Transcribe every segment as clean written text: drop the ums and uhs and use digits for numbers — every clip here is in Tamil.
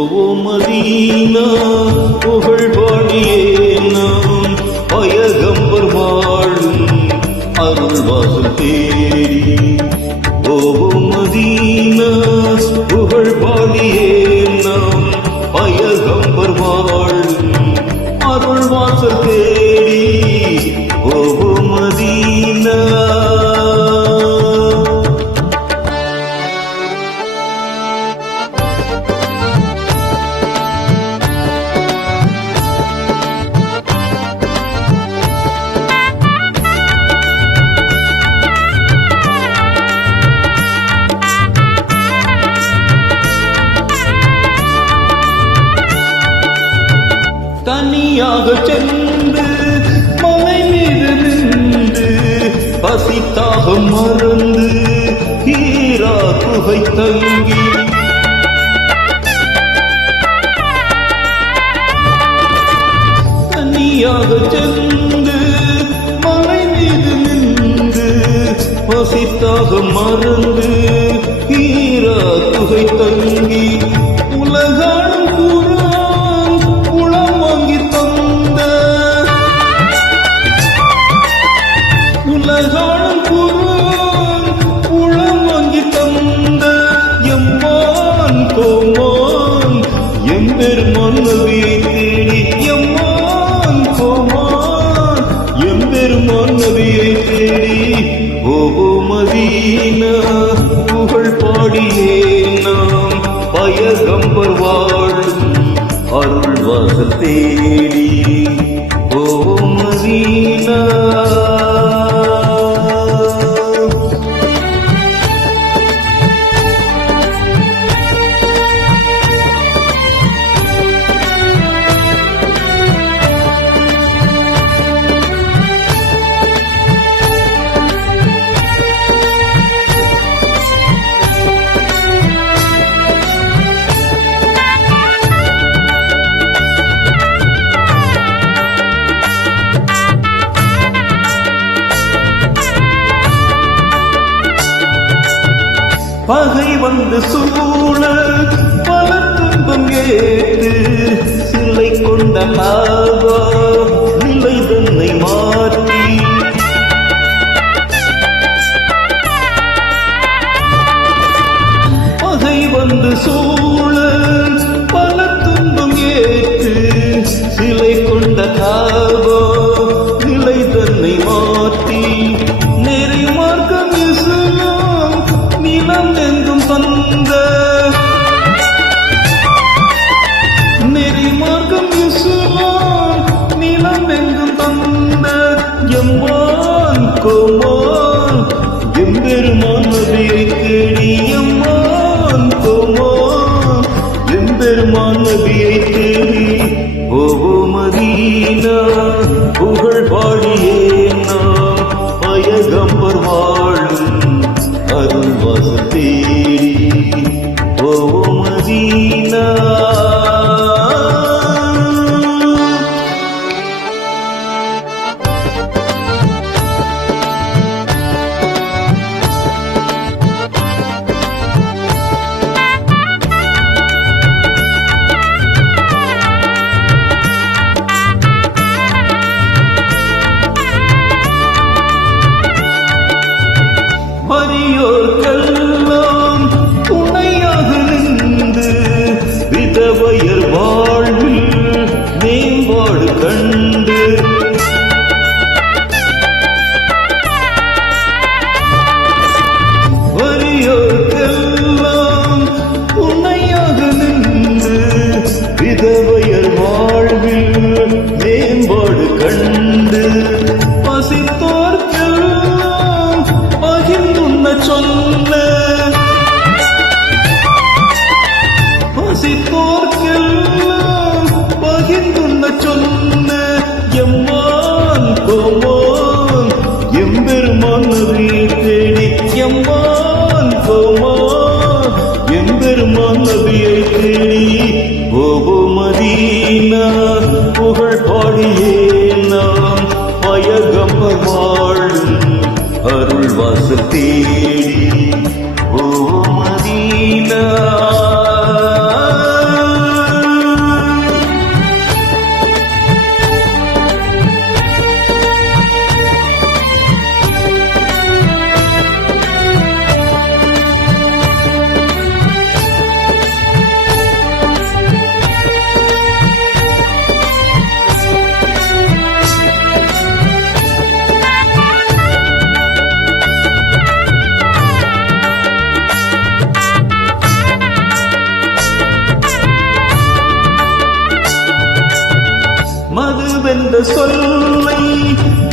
மதீனா புகழ் பாடியே நாம் பயகம்பர் வாழும் அருள் வாசல் தேடி போவோம் மதீனா புகழ் பாடியே நாம் பயகம்பர் வாழும் அருள் வாசல் தேடி போவோம் மதீனா. தனியாக சென்று மலை மீது நின்று பசித்தாக மறந்து ஹீரா குகை தங்கி தனியாக சென்று மலை மீது நின்று பசித்தாக மறந்து ஹீரா குகை தங்கி உலகாடும் உலகாடும் உளம் வாங்கி தந்த எம்மான் கோமான் எம்பெருமான் நபியை தேடி எம்மான் கோமான் எம்பெருமான் நபியை தேடி ஓ மதீனா புகழ் பாடியே நாம் பயகம்பர் வாழும் அருள் வாசல் தேடி ஓ மதீனா. பகை வந்து சூழ பல துன்பம் ஏற்று சிலை கொண்ட நாவா நிலை தன்னை மாற்றி பகை வந்து சூழ பல துன்பம் ஏற்று சிலை கொண்ட நாவா நிலை தன்னை மாற்றி நெறி மார்க்கம் இஸ்லாம் நிலம் எங்கும் தந்த நெறி மார்க்கம் இஸ்லாம் நிலம் எங்கும் தந்த எம்மான் கோமான் எம்பெருமான் நபியை தேடி எம்மான் கோமான் எம்பெருமான் நபியை தேடி ஓ மதீனா புகழ் பாடியே நாம் பயகம்பர் வாழும் அருள் வாசல் தேடி ஓ மதீனா. வறியோர்க்கெல்லாம் துணையாக நின்று விதவையர் வாழ்வில் மேம்பாடு கண்டு வறியோர்க்கெல்லாம் துணையாக நின்று விதவையர் வாழ்வில் மேம்பாடு கண்டு பசித்தோர்க்கெல்லாம் பகிர்ந்துண்ண சொல்ல பசித்தோர்க்கெல்லாம் பகிர்ந்துண்ண சொல்ல எம்மான் கோமான் எம்பெருமான் நபியை தேடி எம்மான் கோமான் எம்பெருமான் நபியை தேடி ஓ மதீனா புகழ் பாடியே நாம் பயகம்பர் வாழும் அருள் வாசல் தேடி ஓ மதீனா. சொல்லை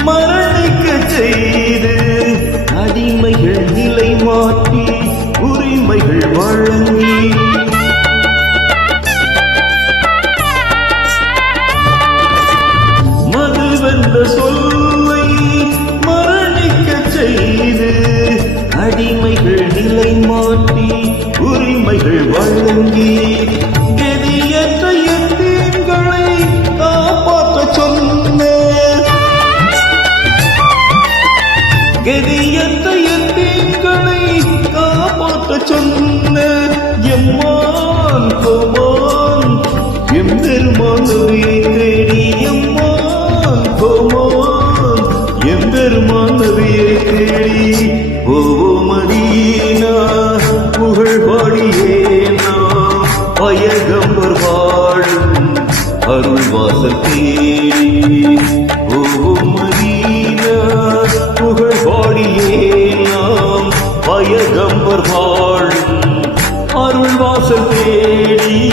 மரணிக்க செய்து அடிமைகள் நிலை மாற்றி உரிமைகள் வழங்கி மதுவென்ற சொல்லை மரணிக்க செய்து அடிமைகள் நிலை மாற்றி உரிமைகள் வழங்கி கதியற்ற எத்தீம்களை காப்பாற்ற சொன்ன கதியற்ற எத்தீம்களை காப்பாற்ற சொன்ன எம்மான் கோமான் எம்பெருமான் நபியை தேடி எம்மான் கோமான் எம்பெருமான் நபியை தேடி ஓ மதீனா புகழ் பாடியே நாம் பயகம்பர் வாழும் அருள் வாசல் தேடி ஓ மதீனா புகழ் பாடியே நாம் பயகம்பர் வாழும் அருள் வாசல் தேடி